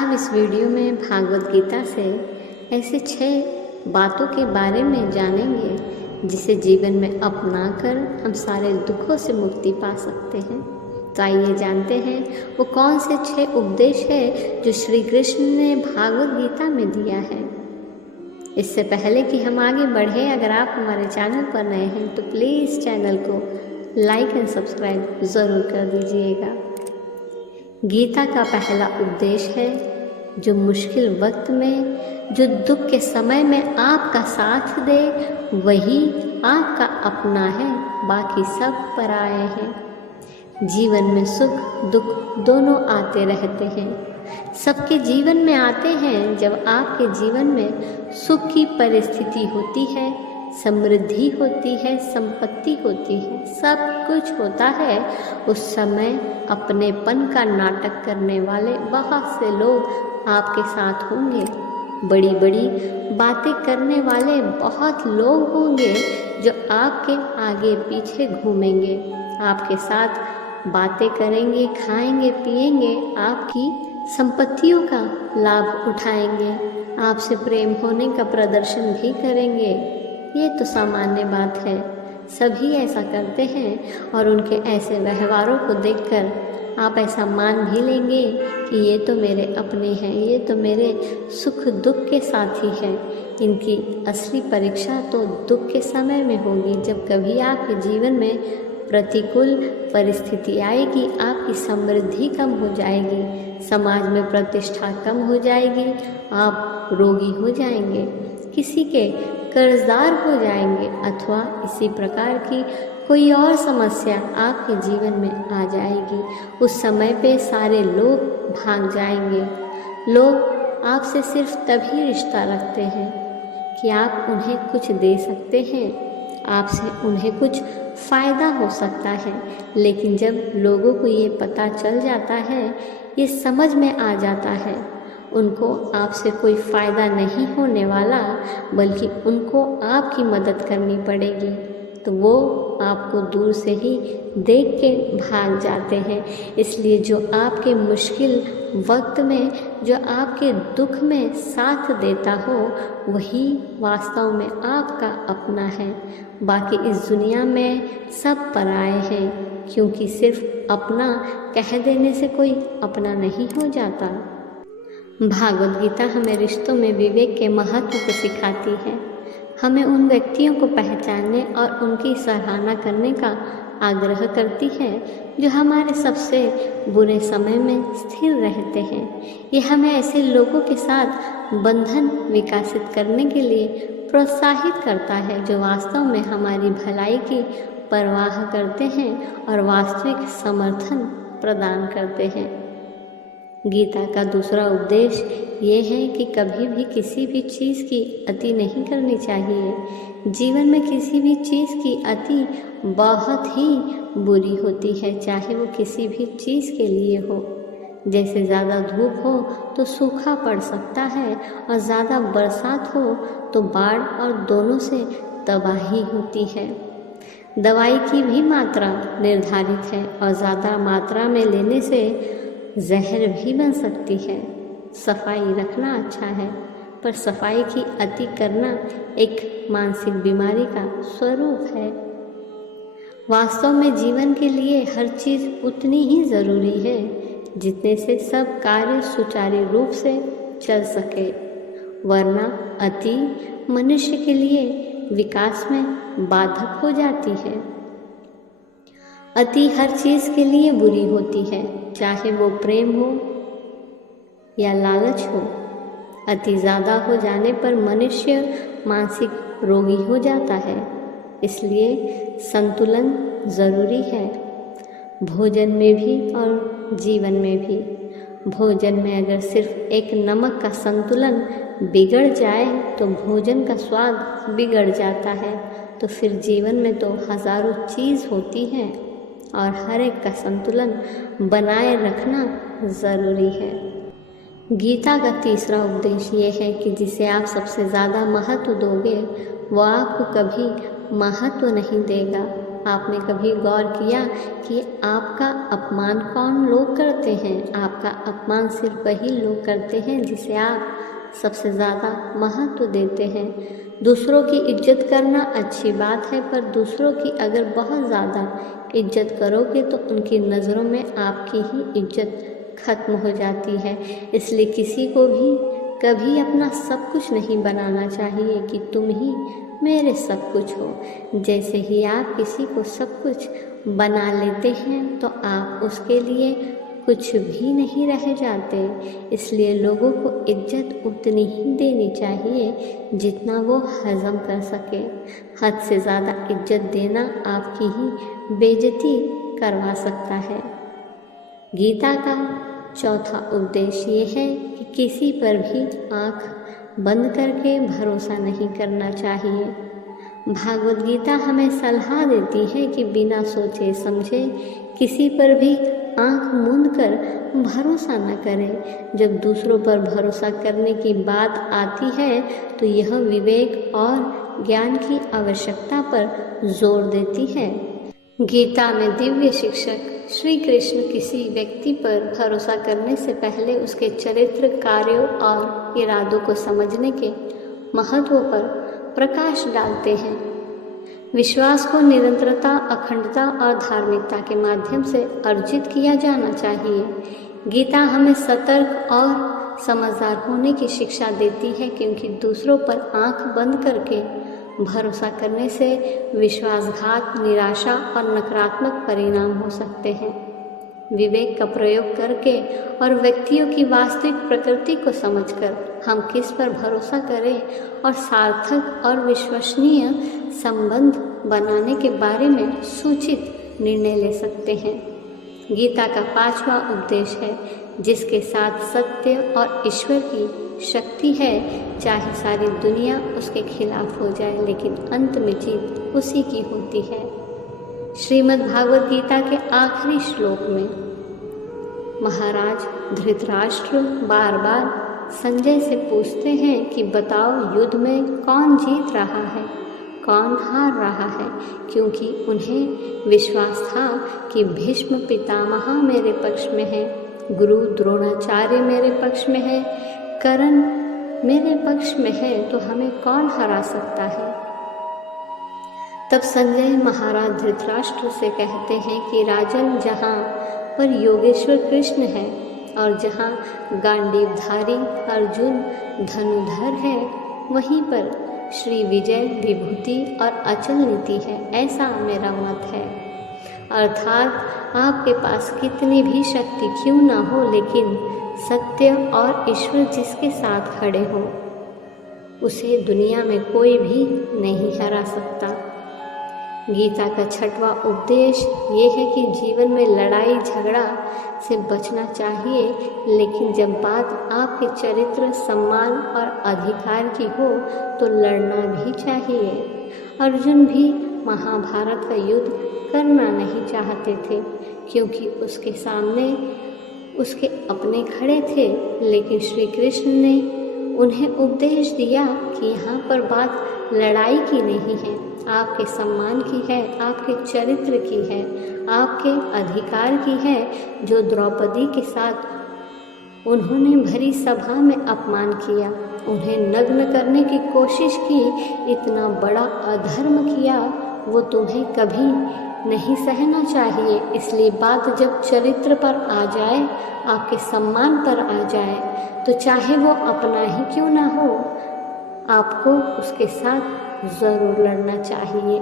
हम इस वीडियो में भागवत गीता से ऐसे 6 बातों के बारे में जानेंगे जिसे जीवन में अपनाकर हम सारे दुखों से मुक्ति पा सकते हैं। तो आइए जानते हैं वो कौन से 6 उपदेश है जो श्री कृष्ण ने भागवत गीता में दिया है। इससे पहले कि हम आगे बढ़े, अगर आप हमारे चैनल पर नए हैं तो प्लीज़ चैनल को लाइक एंड सब्सक्राइब ज़रूर कर दीजिएगा। गीता का पहला उपदेश है, जो मुश्किल वक्त में, जो दुख के समय में आपका साथ दे वही आपका अपना है, बाकी सब पराये हैं। जीवन में सुख दुख दोनों आते रहते हैं, सबके जीवन में आते हैं। जब आपके जीवन में सुख की परिस्थिति होती है, समृद्धि होती है, संपत्ति होती है, सब कुछ होता है, उस समय अपनेपन का नाटक करने वाले बहुत से लोग आपके साथ होंगे। बड़ी बड़ी बातें करने वाले बहुत लोग होंगे जो आपके आगे पीछे घूमेंगे, आपके साथ बातें करेंगे, खाएंगे पिएंगे, आपकी संपत्तियों का लाभ उठाएंगे, आपसे प्रेम होने का प्रदर्शन भी करेंगे। ये तो सामान्य बात है, सभी ऐसा करते हैं और उनके ऐसे व्यवहारों को देखकर आप ऐसा मान भी लेंगे कि ये तो मेरे अपने हैं, ये तो मेरे सुख दुख के साथी हैं। इनकी असली परीक्षा तो दुख के समय में होगी, जब कभी आपके जीवन में प्रतिकूल परिस्थिति आएगी, आपकी समृद्धि कम हो जाएगी, समाज में प्रतिष्ठा कम हो जाएगी, आप रोगी हो जाएंगे, किसी के कर्जदार हो जाएंगे, अथवा इसी प्रकार की कोई और समस्या आपके जीवन में आ जाएगी। उस समय पे सारे लोग भाग जाएंगे। लोग आपसे सिर्फ तभी रिश्ता रखते हैं कि आप उन्हें कुछ दे सकते हैं, आपसे उन्हें कुछ फ़ायदा हो सकता है। लेकिन जब लोगों को ये पता चल जाता है, ये समझ में आ जाता है, उनको आपसे कोई फ़ायदा नहीं होने वाला, बल्कि उनको आपकी मदद करनी पड़ेगी, तो वो आपको दूर से ही देख के भाग जाते हैं। इसलिए जो आपके मुश्किल वक्त में, जो आपके दुख में साथ देता हो, वही वास्तव में आपका अपना है। बाकी इस दुनिया में सब पराये हैं, क्योंकि सिर्फ अपना कह देने से कोई अपना नहीं हो जाता। भागवत गीता हमें रिश्तों में विवेक के महत्व को सिखाती है, हमें उन व्यक्तियों को पहचानने और उनकी सराहना करने का आग्रह करती है जो हमारे सबसे बुरे समय में स्थिर रहते हैं। ये हमें ऐसे लोगों के साथ बंधन विकसित करने के लिए प्रोत्साहित करता है जो वास्तव में हमारी भलाई की परवाह करते हैं और वास्तविक समर्थन प्रदान करते हैं। गीता का दूसरा उपदेश ये है कि कभी भी किसी भी चीज़ की अति नहीं करनी चाहिए। जीवन में किसी भी चीज़ की अति बहुत ही बुरी होती है, चाहे वो किसी भी चीज़ के लिए हो। जैसे ज़्यादा धूप हो तो सूखा पड़ सकता है, और ज़्यादा बरसात हो तो बाढ़, और दोनों से तबाही होती है। दवाई की भी मात्रा निर्धारित है, और ज़्यादा मात्रा में लेने से जहर भी बन सकती है। सफाई रखना अच्छा है, पर सफाई की अति करना एक मानसिक बीमारी का स्वरूप है। वास्तव में जीवन के लिए हर चीज़ उतनी ही ज़रूरी है जितने से सब कार्य सुचारू रूप से चल सके, वरना अति मनुष्य के लिए विकास में बाधक हो जाती है। अति हर चीज़ के लिए बुरी होती है, चाहे वो प्रेम हो या लालच हो। अति ज़्यादा हो जाने पर मनुष्य मानसिक रोगी हो जाता है। इसलिए संतुलन ज़रूरी है, भोजन में भी और जीवन में भी। भोजन में अगर सिर्फ एक नमक का संतुलन बिगड़ जाए तो भोजन का स्वाद बिगड़ जाता है। तो फिर जीवन में तो हज़ारों चीज़ होती हैं, और हर एक का संतुलन बनाए रखना ज़रूरी है। गीता का तीसरा उपदेश ये है कि जिसे आप सबसे ज़्यादा महत्व दोगे वो आपको कभी महत्व नहीं देगा। आपने कभी गौर किया कि आपका अपमान कौन लोग करते हैं? आपका अपमान सिर्फ वही लोग करते हैं जिसे आप सबसे ज़्यादा महत्व देते हैं। दूसरों की इज्जत करना अच्छी बात है, पर दूसरों की अगर बहुत ज़्यादा इज्जत करोगे तो उनकी नज़रों में आपकी ही इज्जत खत्म हो जाती है। इसलिए किसी को भी कभी अपना सब कुछ नहीं बनाना चाहिए कि तुम ही मेरे सब कुछ हो। जैसे ही आप किसी को सब कुछ बना लेते हैं तो आप उसके लिए कुछ भी नहीं रह जाते। इसलिए लोगों को इज्जत उतनी ही देनी चाहिए जितना वो हजम कर सके। हद से ज़्यादा इज्जत देना आपकी ही बेइज्जती करवा सकता है। गीता का चौथा उपदेश ये है कि किसी पर भी आँख बंद करके भरोसा नहीं करना चाहिए। भागवत गीता हमें सलाह देती है कि बिना सोचे समझे किसी पर भी आँख मूंद कर भरोसा न करें। जब दूसरों पर भरोसा करने की बात आती है तो यह विवेक और ज्ञान की आवश्यकता पर जोर देती है। गीता में दिव्य शिक्षक श्री कृष्ण किसी व्यक्ति पर भरोसा करने से पहले उसके चरित्र, कार्यों और इरादों को समझने के महत्व पर प्रकाश डालते हैं। विश्वास को निरंतरता, अखंडता और धार्मिकता के माध्यम से अर्जित किया जाना चाहिए। गीता हमें सतर्क और समझदार होने की शिक्षा देती है, क्योंकि दूसरों पर आंख बंद करके भरोसा करने से विश्वासघात, निराशा और नकारात्मक परिणाम हो सकते हैं। विवेक का प्रयोग करके और व्यक्तियों की वास्तविक प्रकृति को समझकर हम किस पर भरोसा करें और सार्थक और विश्वसनीय संबंध बनाने के बारे में सूचित निर्णय ले सकते हैं। गीता का पांचवा उपदेश है, जिसके साथ सत्य और ईश्वर की शक्ति है। चाहे सारी दुनिया उसके खिलाफ हो जाए, लेकिन अंत में जीत उसी की होती है। श्रीमद् भागवत गीता के आखिरी श्लोक में महाराज धृतराष्ट्र बार बार संजय से पूछते हैं कि बताओ, युद्ध में कौन जीत रहा है, कौन हार रहा है, क्योंकि उन्हें विश्वास था कि भीष्म पितामह मेरे पक्ष में है, गुरु द्रोणाचार्य मेरे पक्ष में है, कर्ण मेरे पक्ष में है, तो हमें कौन हरा सकता है। तब संजय महाराज धृतराष्ट्र से कहते हैं कि राजन, जहाँ पर योगेश्वर कृष्ण है और जहाँ गांडीवधारी अर्जुन धनुधर है, वहीं पर श्री विजय, विभूति और अचल नीति है, ऐसा मेरा मत है। अर्थात आपके पास कितनी भी शक्ति क्यों ना हो, लेकिन सत्य और ईश्वर जिसके साथ खड़े हो, उसे दुनिया में कोई भी नहीं हरा सकता। गीता का छठवां उपदेश ये है कि जीवन में लड़ाई झगड़ा से बचना चाहिए, लेकिन जब बात आपके चरित्र, सम्मान और अधिकार की हो तो लड़ना भी चाहिए। अर्जुन भी महाभारत का युद्ध करना नहीं चाहते थे, क्योंकि उसके सामने उसके अपने खड़े थे, लेकिन श्री कृष्ण ने उन्हें उपदेश दिया कि यहाँ पर बात लड़ाई की नहीं है, आपके सम्मान की है, आपके चरित्र की है, आपके अधिकार की है। जो द्रौपदी के साथ उन्होंने भरी सभा में अपमान किया, उन्हें नग्न करने की कोशिश की, इतना बड़ा अधर्म किया, वो तुम्हें कभी नहीं सहना चाहिए। इसलिए बात जब चरित्र पर आ जाए, आपके सम्मान पर आ जाए, तो चाहे वो अपना ही क्यों ना हो, आपको उसके साथ ज़रूर लड़ना चाहिए।